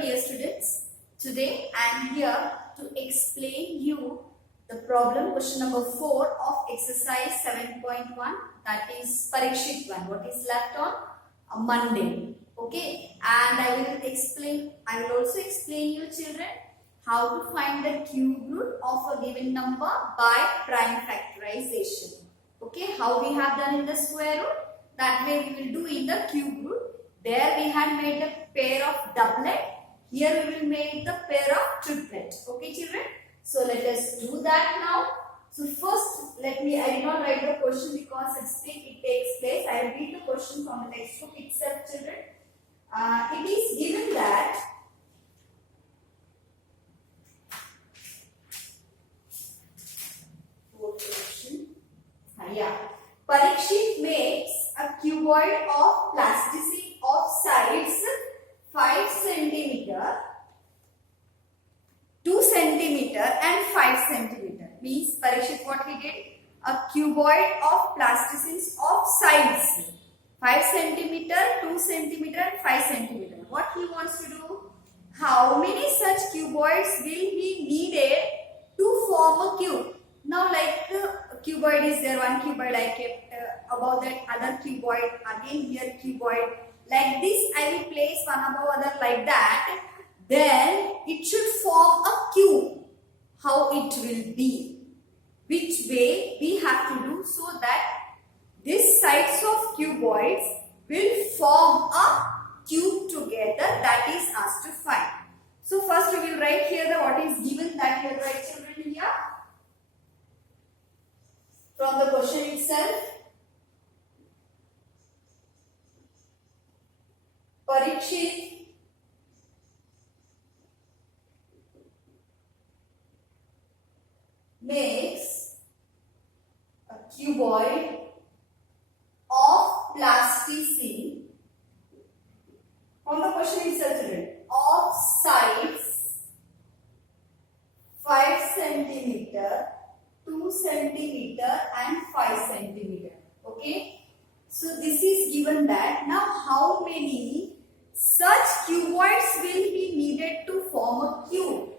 dear students. Today I am here to explain you the problem question number 4 of exercise 7.1, that is Parikshit 1. What is left on Monday. Okay, and I will also explain you children how to find the cube root of a given number by prime factorization. Okay, how we have done in the square root, that way we will do in the cube root. There we had made the pair of doublet. Here we will make the pair of triplet. Okay children. So let us do that now. So first I did not write the question because it takes place. I will read the question from the textbook itself children. It is given that Parikshit makes a cuboid of plasticine of sides 5 cm, 2 cm and 5 cm. Means Parikshit what he did? A cuboid of plasticines of sides 5 cm, 2 cm and 5 cm. What he wants to do? How many such cuboids will be needed to form a cube? Now like the cuboid is there, one cuboid I kept above that other cuboid, again here cuboid, like this I will place one above other like that, then it should form a cube. How it will be? Which way we have to do so that these sides of cuboids will form a cube together, that is asked to find. So first we will write here the what is given, that here write children here. From the question itself, Parikshit makes a cuboid of plasticine, from the question itself children, of sides 5 cm, 2 cm and 5 cm. Okay, so this is given that. Now how many such cuboids will be needed to form a cube?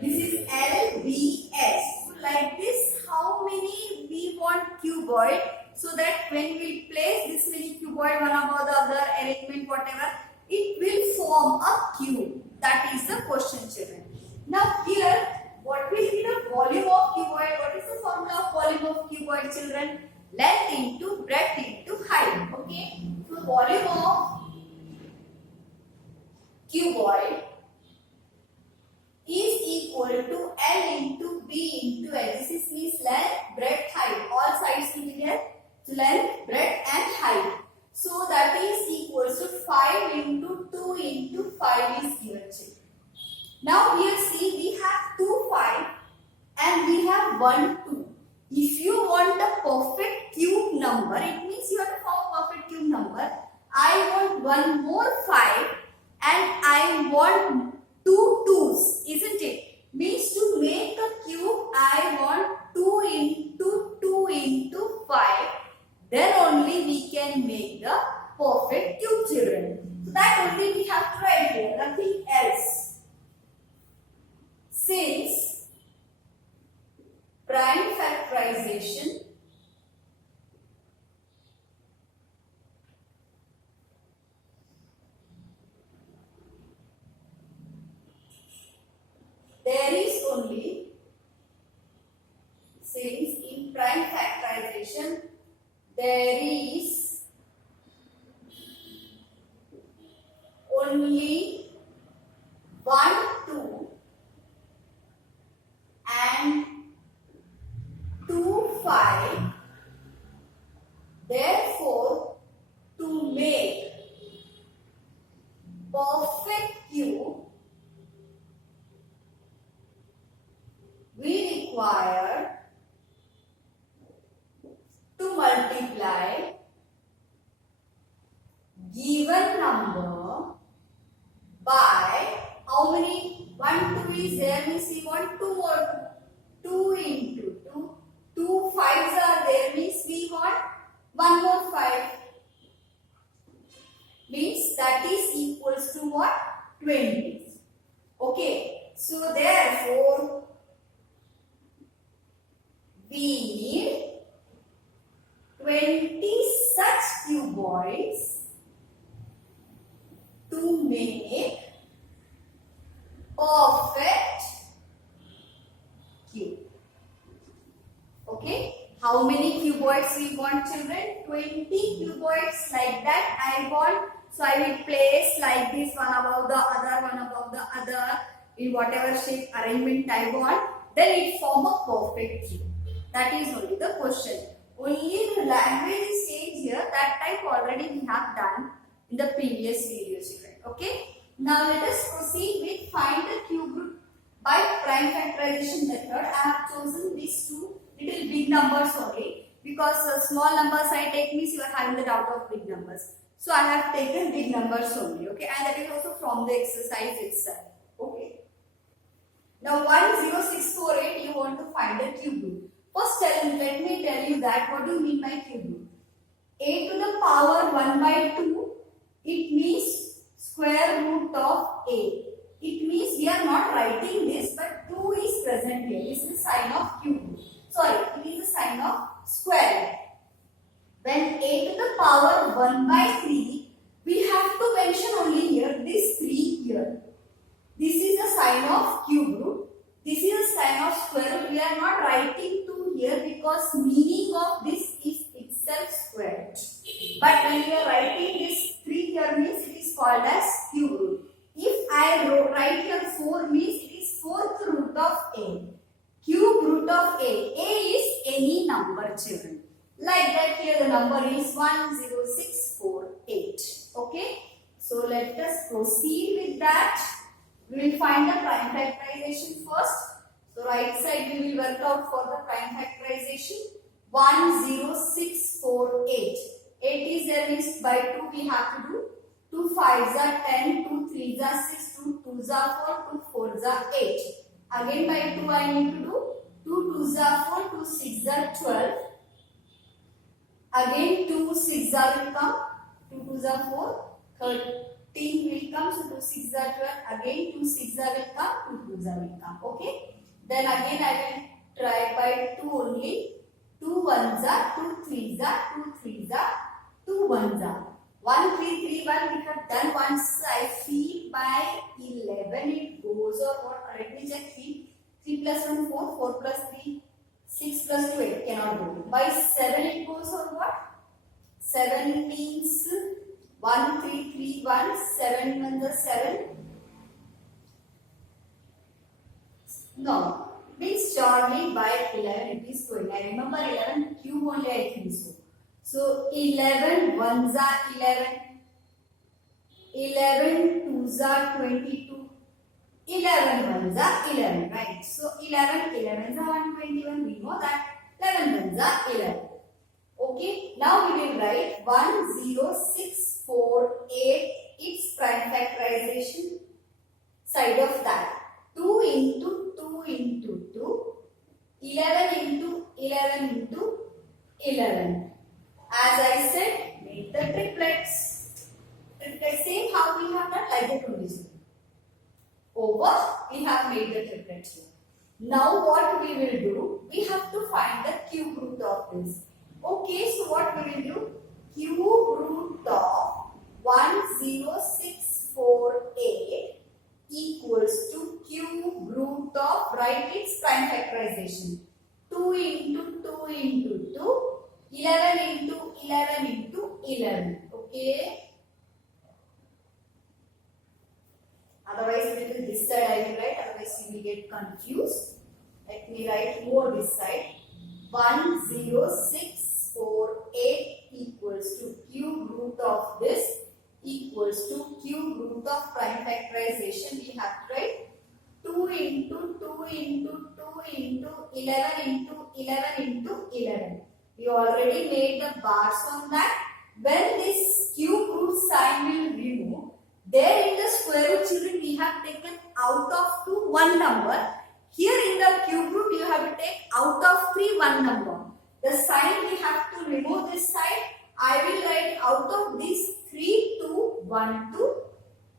This is LBS. So like this, how many we want cuboid, so that when we place this many cuboid one above the other, arrangement whatever, it will form a cube. That is the question children. Now here, what will be the volume of cuboid? What is the formula of volume of cuboid children? Length into breadth into height. Okay. So volume of cuboid is equal to L into B into L. This is means length, breadth, height. All sides will be there. So length, breadth and height. So that is equals to 5 into 2 into 5 is given children. Now here see, we have 2 5 and we have 1 2. If you want a perfect cube number, it means you have to form a perfect cube number. I want one more 5 and I want 2 2's, isn't it? Means to make a cube, I want 2 into 2 into 5. Then only we can make the perfect cube children. So that only we have to write here, nothing else. Since prime factorization there is only, since in prime factorization there is only 1 2 and 2 5, therefore to make perfect cube we require to multiply given number by how many? 1 2 is there, means we want 2 more. 2 into 2. 2 5's are there, means we want 1 more 5. Means that is equals to what? 20. Okay, so therefore we need 20 such cuboids to make perfect cube. Okay, how many cuboids we want, children? 20 cuboids like that I want. So I will place like this, one above the other in whatever shape arrangement I want. Then it form a perfect cube. That is only the question. Only the language is changed here. That type already we have done in the previous video, children. Okay. Now let us proceed with find the cube root by prime factorization method. I have chosen these two little big numbers only because small numbers I take means you are having the doubt of big numbers. So I have taken big numbers only. Okay, and that is also from the exercise itself. Okay. Now 10648 you want to find the cube root. First let me tell you that what do you mean by cube root? A to the power 1 by 2, it means square root of A. It means we are not writing this, but 2 is present here. This is the sign of cube root. Sorry, it is the sign of square. When A to the power 1 by 3, we have to mention only here this 3 here. This is the sign of cube root. This is the sign of square root. We are not writing 2 here because meaning of this is itself square. But when we are writing this 3 here means it is called as cube root. If I write here 4 means it is fourth root of A. Cube root of A. A is any number, children. Like that here the number is 10648. Okay. So let us proceed with that. We will find the prime factorization first. So right side we will work out for the prime factorization. 10648. 8 is there means by 2 we have to do. 2 5s are 10, 2 3s are 6, 2 2s are 4, 2 4s are 8. Again by 2 I need to do. 2 2s are 4, 2 6s are 12. Again 2 6s will come. 2 2s are 4, 13 will come. So 2 6s are 12. Again 2 6s will come. 2 2s will come. Okay. Then again I will try by 2 only. 2 1s are, 2 3s are, 2 3s are, 2 1s are. 1 3 3 1 we have done. Once I feel by 11 it goes or what? Let me check. 3 plus 1 4, 4 plus 3 6 plus 2 8 cannot go. By 7 it goes or what? 7 means 1 3 3 1, 7 1 the 7. No, means surely by 11 it is going. I remember 11 cube only I think so. So 11 ones are 11, 11 twos are 22, 11 ones are 11, right? So 11 11s are 121. We know that 11 ones are 11. Okay. Now we will write 10648. Its prime factorization side of that. 2 into 2 into 2, 11 into 11 into 11. As I said, make the triplets. Triplets, same how we have done like that only. Over, we have made the triplets here. Now what we will do? We have to find the cube root of this. Okay, so what we will do? Cube root of 10648 equals to cube root of, write its prime factorization. 2 into 2 into 2. 11 into 11 into 11. Okay. Otherwise, we will this side I will write. Otherwise, you will get confused. Let me write more this side. 10648 equals to cube root of this equals to cube root of prime factorization. We have to write 2 into 2 into 2 into 11 into 11 into 11. We already made the bars on that. When this cube root sign will remove, there in the square root, children, we have taken out of 2 one number. Here in the cube root, you have to take out of 3 one number. The sign we have to remove this side. I will write out of this 3 2 1 2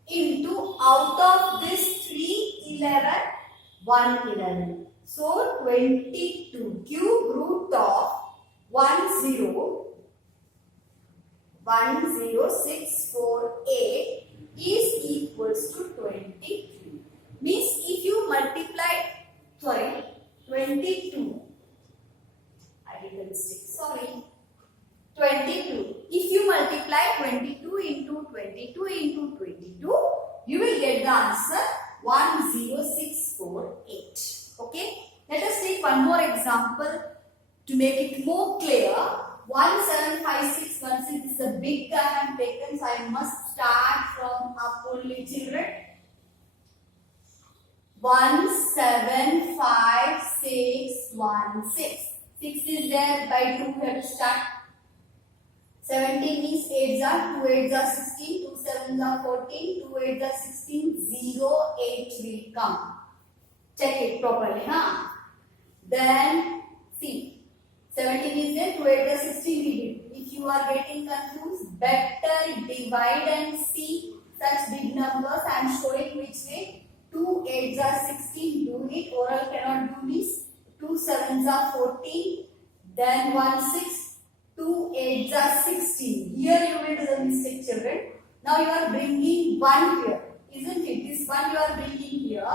into out of this 3 11, 111. So 22 cube root of 10648 is equals to 23. Means if you multiply 22. I did a mistake. Sorry. 22. If you multiply 22 into 22 into 22, you will get the answer 10648. Okay. Let us take one more example to make it more clear. 175616 is a big time I am taken, so I must start from up only, children. 175616. 6 is there, by 2 we have to start. 17 is 8s are, 2 8s are 16, 2 7s are 14, 2 8s are 16, 0 8 will come. Check it properly, huh? Then see, 17 is there, 2 8s are 16 we did. If you are getting confused, better divide and see such big numbers. I am showing which way. 2 8s are 16, do it. Oral cannot do this. 2 7s are 14, then 1 6. 2 8s are 16. Here you will do the mistake, children. Now you are bringing 1 here, isn't it? This 1 you are bringing here.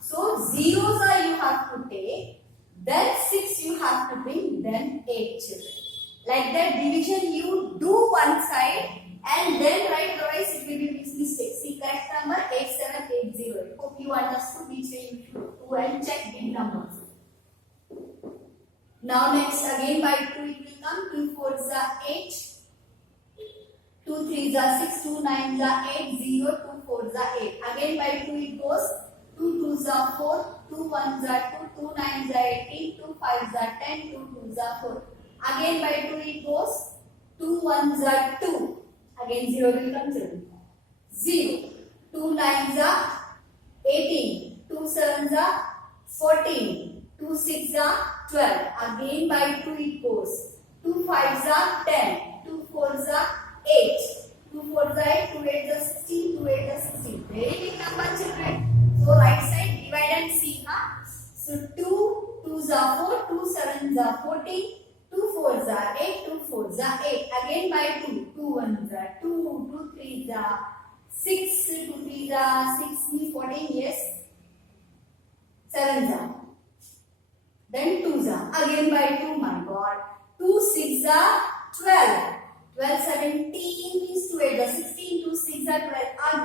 So zeros are you have to take, then 6 you have to bring, then 8, children. Like that division you do one side and then write, otherwise it will be mistake. See, correct number 8780. Hope you understood which way you should do and check big numbers. Now next again by 2 it will come. 2 4s are 8, 2 3s are 6, 2 9s are 8, 0, 2 4s are 8. Again by 2 it goes. 2 2s are 4, 2 1s are 2, 2 9s are 18, 2 5s are 10, 2 2s are 4. Again by 2 it goes. 2 1s are 2. Again 0 will come, children. 0. 2 9s are 18, 2 7s are 14, 2 6s are 12. Again by 2 it goes. 2 5s are 10, 2 4s are 8, 2 4s are 8, 2 8s are 16, 2 8s are 16. Very big number, children. So right side divide and see, huh? So 2 2s are 4, 2 7s are 14, 2 4s are 8, 2 4s are 8. Again by 2, 2 1s are 2, 2 3s are 6, 2 3s are 6, 14, yes. 7s are. Then 2s are. Again by 2, my God. 2 6 are 12. 12 17 is 2 8 are 16, 2 6 are 12.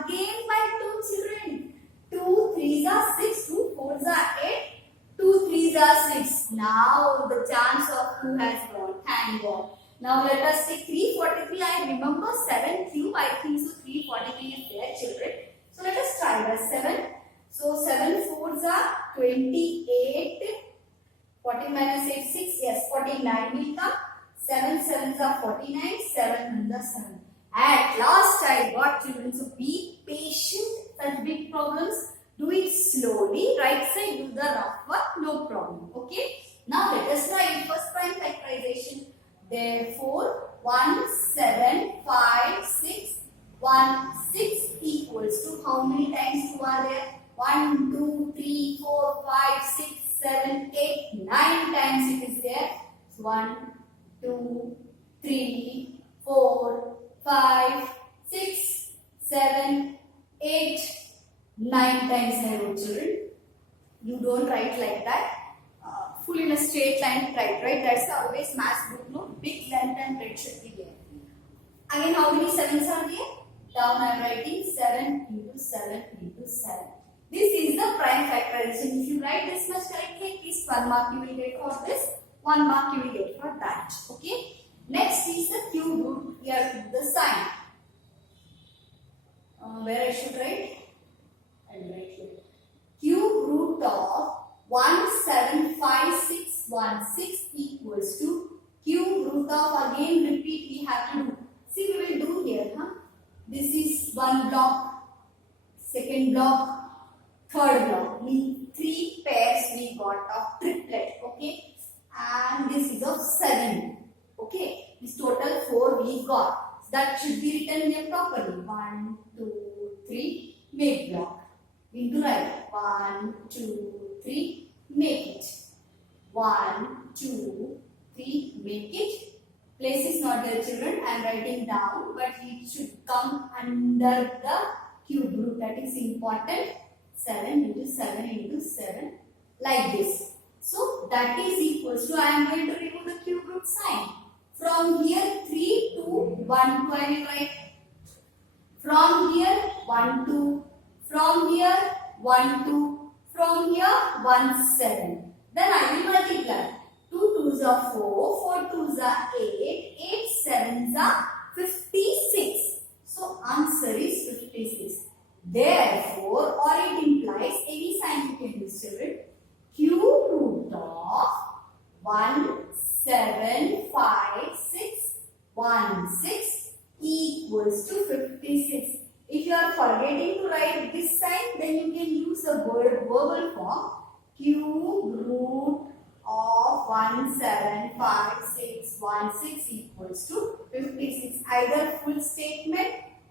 Again by 2, children. 2 3s are 6, 2 4s are 8, 2 3s are 6. Now the chance of 2 has gone. Thank God. Now let us take 343. I remember 7 cube. I think so 343 is there, children. So let us try by 7. So 7 4s are 28. 14 minus 8 6. Yes, 49 will come. 7 7s are 49. 7 are 7. At last I got, children. So be patient. Such big problems, do it slowly. Right side, do the rough work, no problem. Okay. Now let us try first prime factorization. Therefore, 1 7 5 6 1 6 equals to how many times 2 are there? 1 2 3 4 5 6 7 8 9 times it is there. 1 2 3 4 5 6 7 8 9 times I wrote, children. You don't write like that. Full in a straight line write, right? That's always maths book, no? Big length and breadth should be there. Again, how many 7s are there? Down I am writing 7 into 7 into 7. This is the prime factorization. If you write this much correctly, at least 1 mark you will get for this, 1 mark you will get for that. Okay. Next is the cube root. Here the sign. Where I should write? I will write here. Cube root of 17516 equals to cube root of, again repeat we have to do. See, we will do here, huh? This is one block, second block, third block. Means 3 pairs we got of triplet, okay? And this is of 7, okay? This total 4 we got. That should be written here properly. 1, 2, 3, mid block. Going to write 1, 2, 3, make it. 1, 2, 3, make it. Place is not there, children. I am writing down, but it should come under the cube root. That is important. 7 into 7 into 7, like this. So that is equals to, I am going to remove the cube root sign. From here 3 to 1 2 I will write. From here 1 2. From here 1 2. From here 1 7. Then I will multiply. 2 2s are 4. 4 2s are 8. 8 7s are 56. So answer is 56. Therefore, or it implies any sign you can use, children. Cube root of 1 7 5 6 1 6 equals to 56. If you are forgetting to write this sign, then you can use the verbal form. Cube root of 1 7 5 6 1 6 equals to 56. Either full statement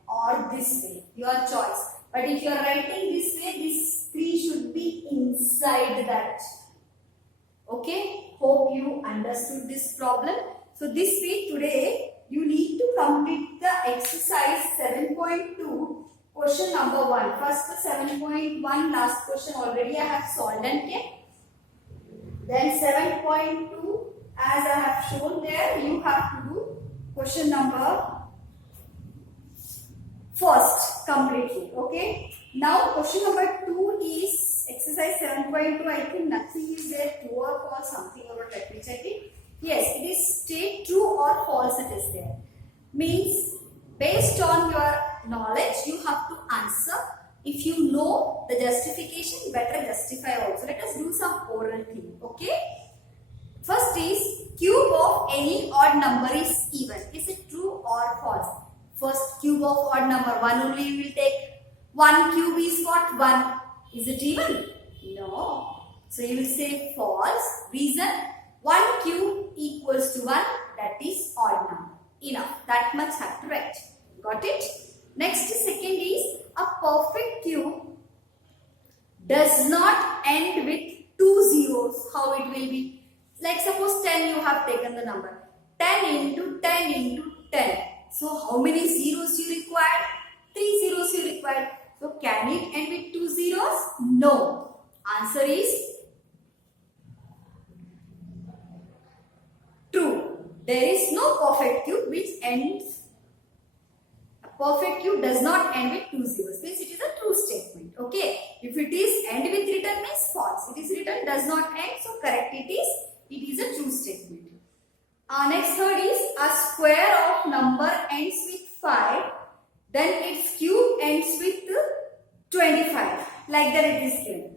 or this way, your choice. But if you are writing this way, this 3 should be inside that. Okay, hope you understood this problem. So this week today, you need to complete the exercise 7.2, question number 1. First 7.1 last question already I have solved and kept. Then 7.2, as I have shown there, you have to do question number first completely. Okay. Now question number 2 is exercise 7.2. I think nothing is there, true or false, something or what. Let me check it. Yes, it is state true or false it is there. Means based on your knowledge you have to answer. If you know the justification, better justify also. Let us do some oral thing. Okay. First is cube of any odd number is even. Is it true or false? First cube of odd number 1 only you will take. 1 cube is what? 1. Is it even? No. So you will say false. Reason? 1 cube equals to 1. That is odd number. Enough. That much have to write. Got it? Next second is a perfect cube does not end with 2 zeros. How it will be? Like suppose 10 you have taken the number. 10 into 10 into 10. So how many zeros you require? 3 zeros you require. So can it end with 2 zeros? No. Answer is true. There is no perfect cube which ends. A perfect cube does not end with 2 zeros. Means it is a true statement. Okay. If it is end with written means false. It is written does not end. So correct it is. It is a true statement. Next third is a square of number ends with 5, then its cube ends with 25. Like that it is given.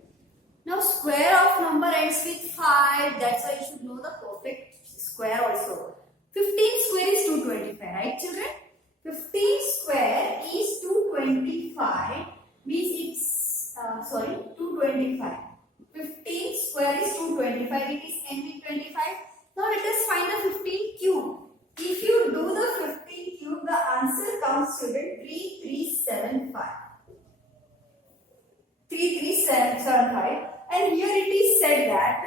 Now square of number ends with 5, that's why you should know the perfect square also. 15 square is 225, right children? 15 square is 225, means it's, 225. 15 square is 225, it is end with 25. Now let us find the 15 cube. If you do the 15 cube, the answer comes to the 3375. 3375. And here it is said that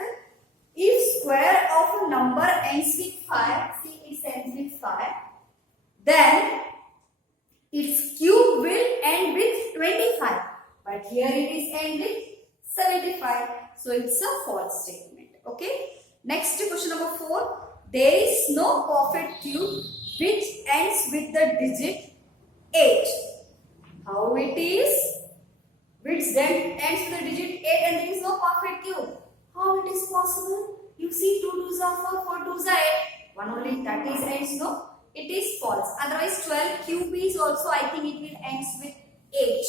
if square of a number ends with 5, see it ends with 5, then its cube will end with 25. But here it is end with 75. So it's a false statement. Okay. Next question number 4. There is no perfect cube which ends with the digit 8. How it is? Which then ends with the digit 8 and there is no perfect cube. How it is possible? You see 2 2s are 4, 4 2s are 8. One only that is ends, no? It is false. Otherwise 12 cube is also, I think it will ends with 8.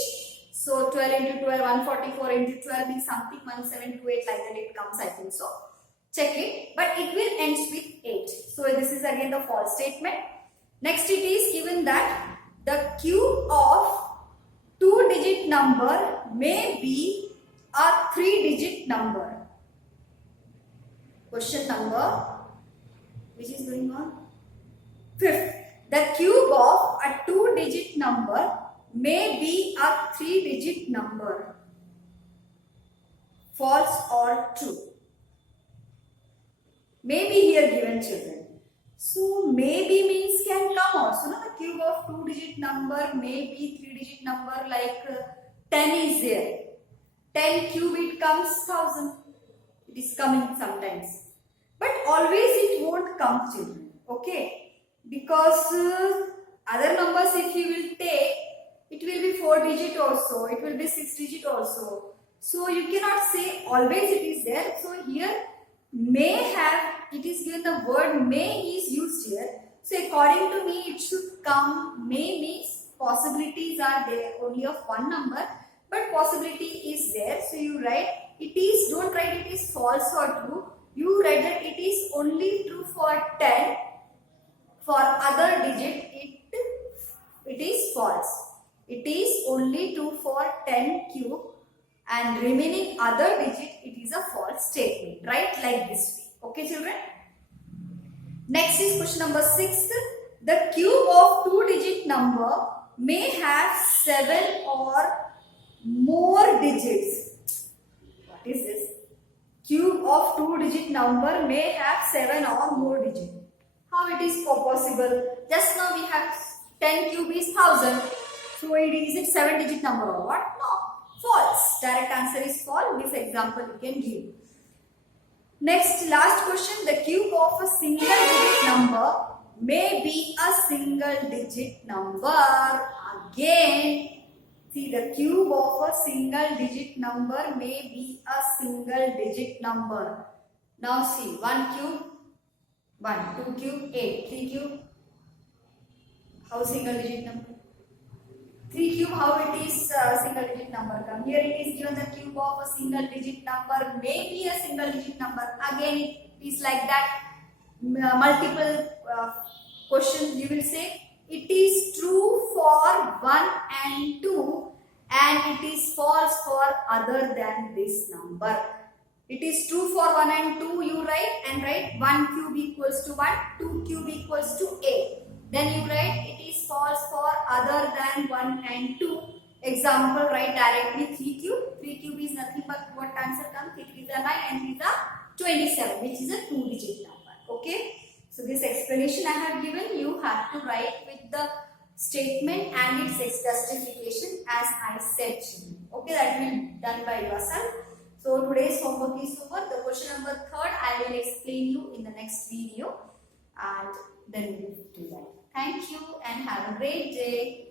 So 12 into 12, 144 into 12 means something 1728 like that it comes, I think so. Check it, but it will end with 8. So this is again the false statement. Next it is given that the cube of 2-digit number may be a 3-digit number. Question number, which is going on? 5th. The cube of a 2-digit number may be a 3-digit number. false or true. Maybe here given children. So maybe means can come also. No? The cube of 2-digit number, maybe 3-digit number like 10 is there. 10 cube it comes 1000. It is coming sometimes. But always it won't come children. Okay. Because other numbers if you will take, it will be 4-digit also. It will be 6-digit also. So you cannot say always it is there. So here may have, it is given the word may is used here. So according to me it should come, may means possibilities are there only of one number, but possibility is there. So you write it is, don't write it is false or true. You write that it is only true for 10. For other digit it is false. It is only true for 10 cube and remaining other digit it is a false statement. Right, like this way. Okay children. Next is question number 6. The cube of 2-digit number may have 7 or more digits. What is this? Cube of 2-digit number may have 7 or more digits. How it is possible? Just now we have 10 cube is 1000. So is it 7-digit number or what? No. False. Direct answer is false. This example you can give. Next, last question. The cube of a single digit number may be a single digit number. Again, see, the cube of a single digit number may be a single digit number. Now see, 1 cube, 1, 2 cube, 8, 3 cube. How single digit number? 3 cube, how it is single digit number come? Here it is given the cube of a single digit number may be a single digit number. Again it is like that. Multiple questions you will say. It is true for 1 and 2 and it is false for other than this number. It is true for 1 and 2 you write and write 1 cube equals to 1, 2 cube equals to 8. Then you write it is false for other than 1 and 2. Example, write directly 3 cube. 3 cube is nothing but what answer comes? 3 is a 9 and 3 is a 27, which is a 2-digit number. Okay. So this explanation I have given, you have to write with the statement and its justification as I said. Okay, that will be done by yourself. So today's homework is over. The question number 3rd I will explain you in the next video and then we will do that. Thank you and have a great day.